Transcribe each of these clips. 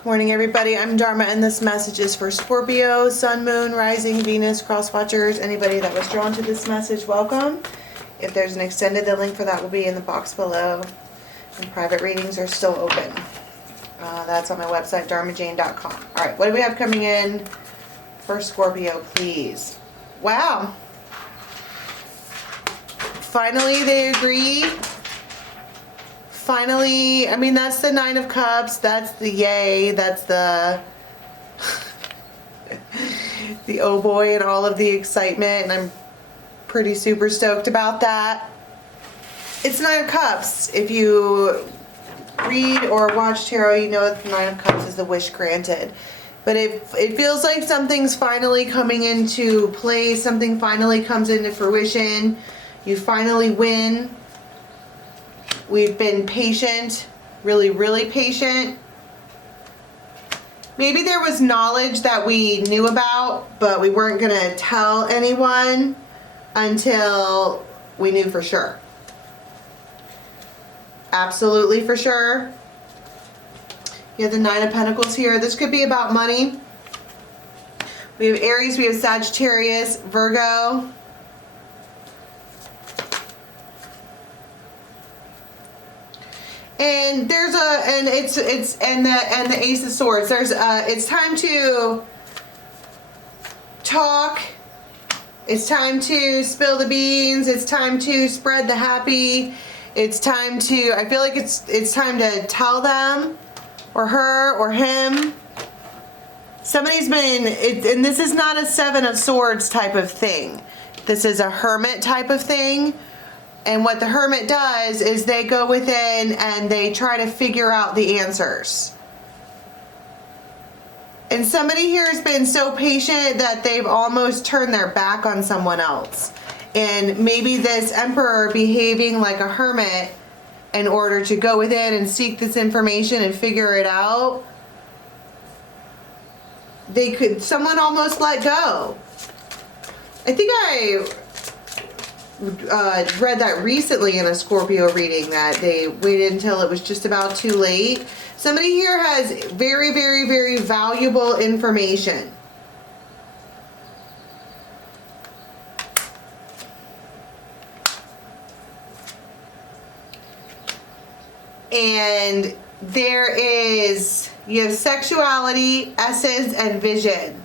Good morning, everybody. I'm Dharma, and this message is for Scorpio, Sun, Moon, Rising, Venus, Cross Watchers. Anybody that was drawn to this message, welcome. If there's an extended, the link for that will be in the box below. And private readings are still open. That's on my website, dharmajane.com. All right, what do we have coming in for Scorpio, please? Wow. Finally, they agree. Finally, I mean, that's the Nine of Cups. That's the yay. That's the the oh boy and all of the excitement. And I'm pretty super stoked about that. It's Nine of Cups. If you read or watch tarot, you know that the Nine of Cups is the wish granted. But it feels like something's finally coming into place. Something finally comes into fruition. You finally win. We've been patient, really, really patient. Maybe there was knowledge that we knew about, but we weren't going to tell anyone until we knew for sure. Absolutely for sure. You have the Nine of Pentacles here. This could be about money. We have Aries, we have Sagittarius, Virgo. And there's the Ace of Swords. It's time to talk. It's time to spill the beans. It's time to spread the happy. It's time to, I feel like it's time to tell them, or her, or him. Somebody's been, and this is not a Seven of Swords type of thing. This is a Hermit type of thing. And what the Hermit does is they go within and they try to figure out the answers. And somebody here has been so patient that they've almost turned their back on someone else. And maybe this Emperor behaving like a hermit in order to go within and seek this information and figure it out. Someone almost let go. I think I read that recently in a Scorpio reading, that they waited until it was just about too late. Somebody here has very, very, very valuable information. And you have sexuality, essence, and vision.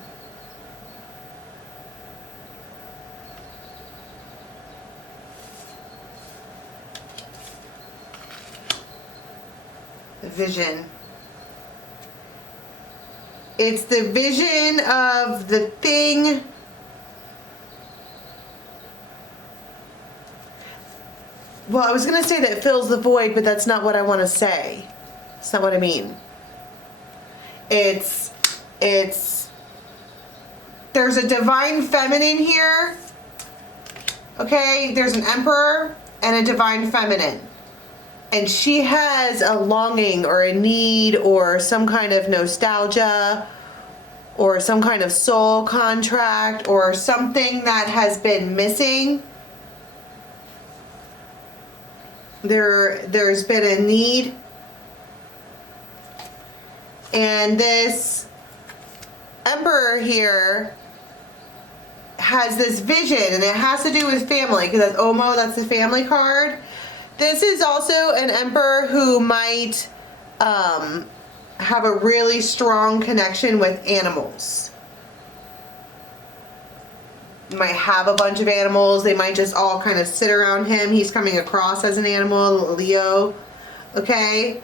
Vision. It's the vision of the thing. Well, I was going to say that it fills the void, but that's not what I want to say. It's not what I mean. There's a divine feminine here. Okay? There's an Emperor and a divine feminine. And she has a longing or a need or some kind of nostalgia or some kind of soul contract or something that has been missing. There's been a need. And this Emperor here has this vision, and it has to do with family, because that's Omo, that's the family card. This is also an Emperor who might have a really strong connection with animals. Might have a bunch of animals. They might just all kind of sit around him. He's coming across as an animal, Leo. Okay?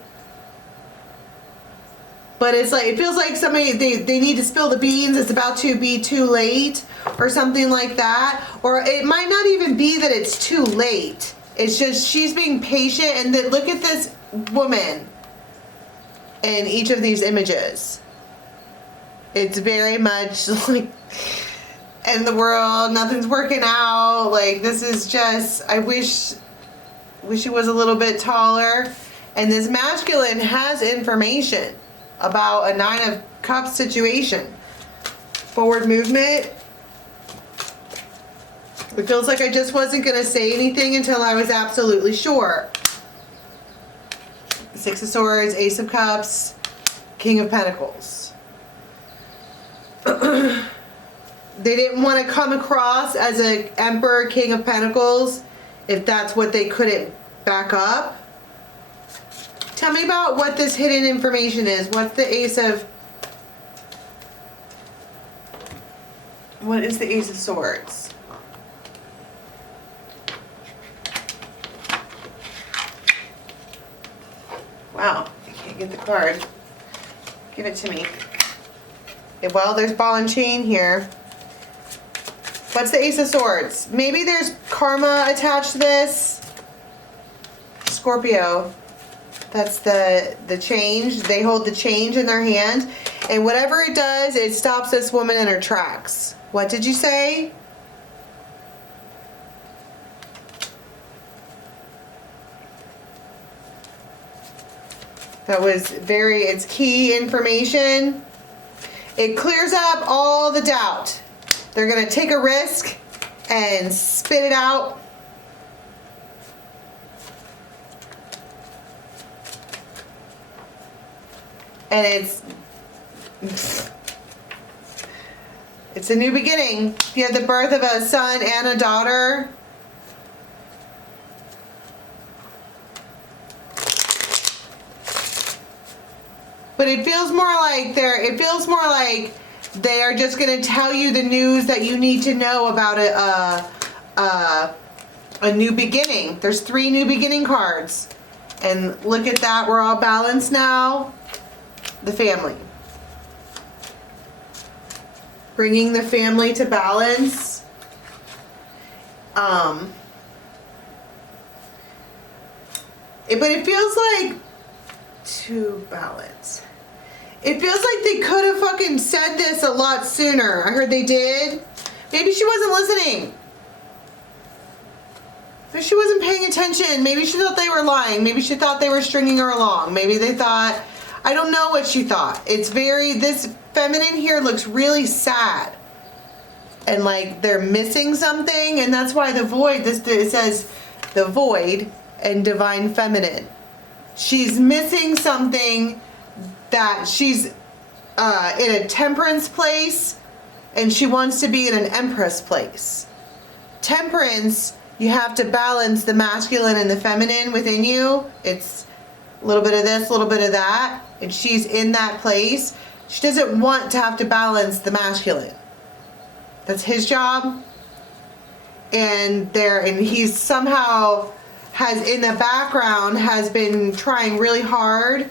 But it's like, it feels like somebody, they need to spill the beans. It's about to be too late or something like that. Or it might not even be that it's too late. It's just she's being patient, and then look at this woman in each of these images. It's very much like, in the world, nothing's working out. Like, this is just, I wish it was a little bit taller. And this masculine has information about a Nine of Cups situation. Forward movement. It feels like I just wasn't going to say anything until I was absolutely sure. Six of Swords, Ace of Cups, King of Pentacles. They didn't want to come across as an Emperor, King of Pentacles, if that's what they couldn't back up. Tell me about what this hidden information is. What's the Ace of... What is the Ace of Swords? Wow, I can't get the card. Give it to me. Okay, well, there's ball and chain here. What's the Ace of Swords? Maybe there's karma attached to this. Scorpio. That's the change. They hold the change in their hand. And whatever it does, it stops this woman in her tracks. What did you say? That was it's key information. It clears up all the doubt. They're going to take a risk and spit it out. And it's a new beginning. You have the birth of a son and a daughter. But it feels more like they are just going to tell you the news that you need to know about a new beginning. There's 3 new beginning cards. And look at that. We're all balanced now. The family. Bringing the family to balance. But it feels like to balance. It feels like they could have fucking said this a lot sooner. I heard they did. Maybe she wasn't listening. Maybe she wasn't paying attention. Maybe she thought they were lying. Maybe she thought they were stringing her along. Maybe they thought... I don't know what she thought. It's this feminine here looks really sad. And like they're missing something. And that's why the void, it says the void and divine feminine. She's missing something, that she's in a temperance place and she wants to be in an empress place. Temperance, you have to balance the masculine and the feminine within you. It's a little bit of this, a little bit of that. And she's in that place. She doesn't want to have to balance the masculine. That's his job. And he's somehow in the background has been trying really hard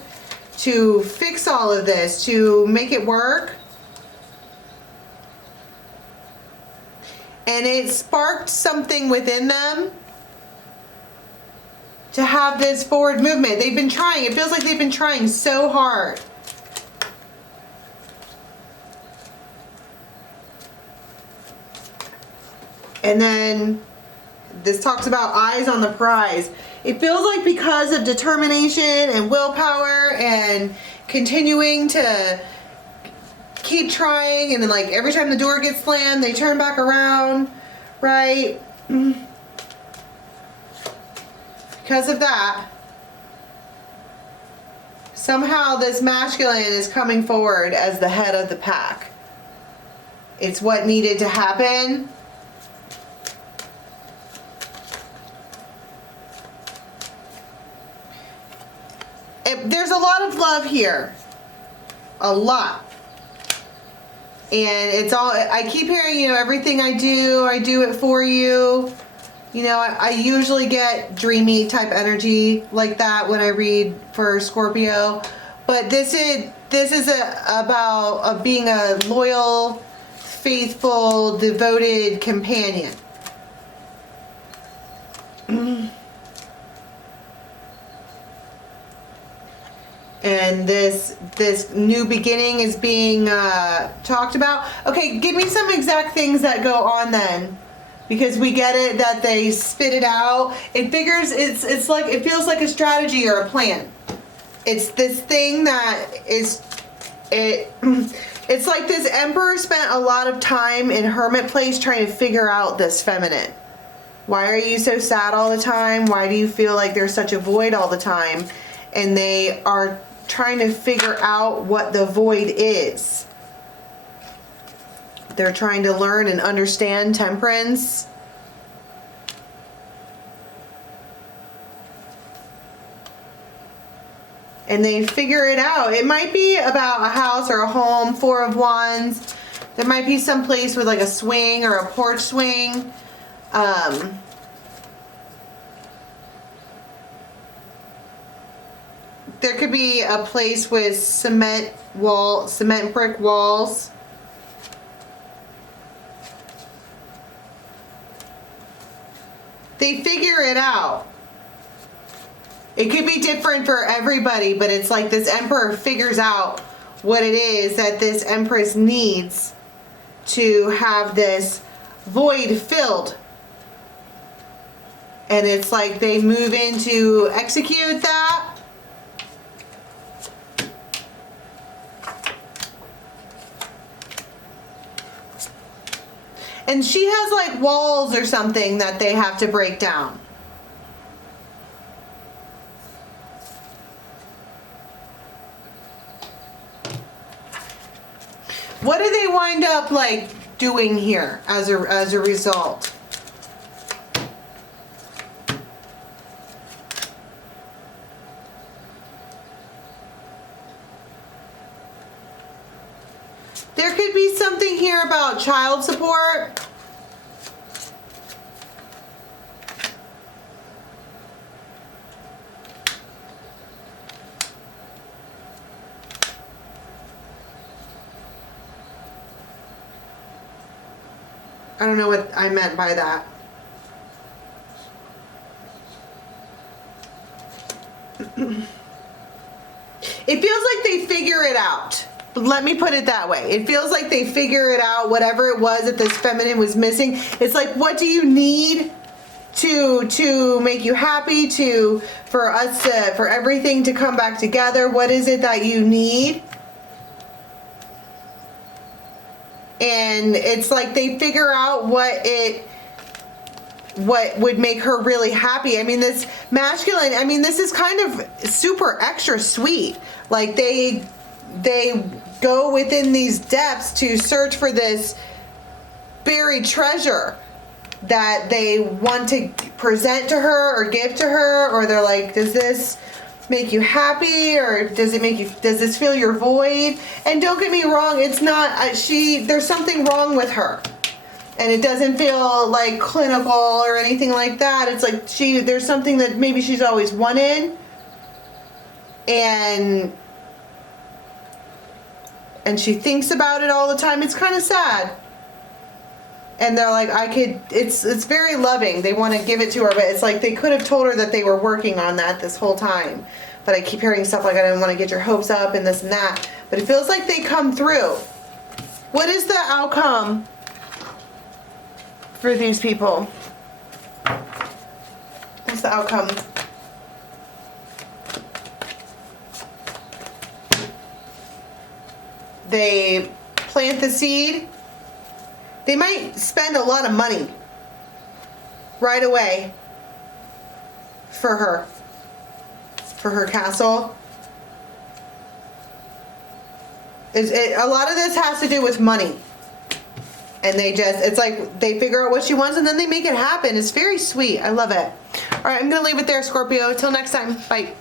to fix all of this, to make it work. And it sparked something within them to have this forward movement. They've been trying. It feels like they've been trying so hard. And then this talks about eyes on the prize. It feels like because of determination and willpower and continuing to keep trying, and then like every time the door gets slammed, they turn back around, right? Because of that, somehow this masculine is coming forward as the head of the pack. It's what needed to happen. There's a lot of love here. A lot. And it's all, I keep hearing, everything I do it for you. I usually get dreamy type energy like that when I read for Scorpio. But this is about being a loyal, faithful, devoted companion. And this new beginning is being talked about. Okay, give me some exact things that go on then. Because we get it that they spit it out. It figures it's like, it feels like a strategy or a plan. It's this thing that it's like this emperor spent a lot of time in hermit place trying to figure out this feminine. Why are you so sad all the time? Why do you feel like there's such a void all the time? And they are trying to figure out what the void is. They're trying to learn and understand temperance. And they figure it out. It might be about a house or a home, 4 of Wands. There might be some place with like a swing or a porch swing. There could be a place with cement brick walls. They figure it out. It could be different for everybody, but it's like this emperor figures out what it is that this empress needs to have this void filled. And it's like they move in to execute that. And she has like walls or something that they have to break down. What do they wind up like doing here as a result? There could be something here about child support. I don't know what I meant by that. It feels like they figure it out. Let me put it that way. It feels like they figure it out, whatever it was that this feminine was missing. It's like, what do you need to make you happy, for everything to come back together? What is it that you need? And it's like they figure out what would make her really happy. I mean, this masculine, I mean, this is kind of super extra sweet. Like they go within these depths to search for this buried treasure that they want to present to her or give to her, or they're like, does this make you happy, or does this fill your void? And don't get me wrong, it's not, there's something wrong with her. And it doesn't feel like clinical or anything like that. It's like there's something that maybe she's always wanted. And she thinks about it all the time. It's kind of sad. And they're like, it's very loving. They want to give it to her, but it's like they could have told her that they were working on that this whole time. But I keep hearing stuff like, I didn't want to get your hopes up and this and that. But it feels like they come through. What is the outcome for these people? What's the outcome? They plant the seed. They might spend a lot of money right away for her castle. A lot of this has to do with money. And it's like they figure out what she wants and then they make it happen. It's very sweet. I love it. All right, I'm going to leave it there, Scorpio. Till next time. Bye.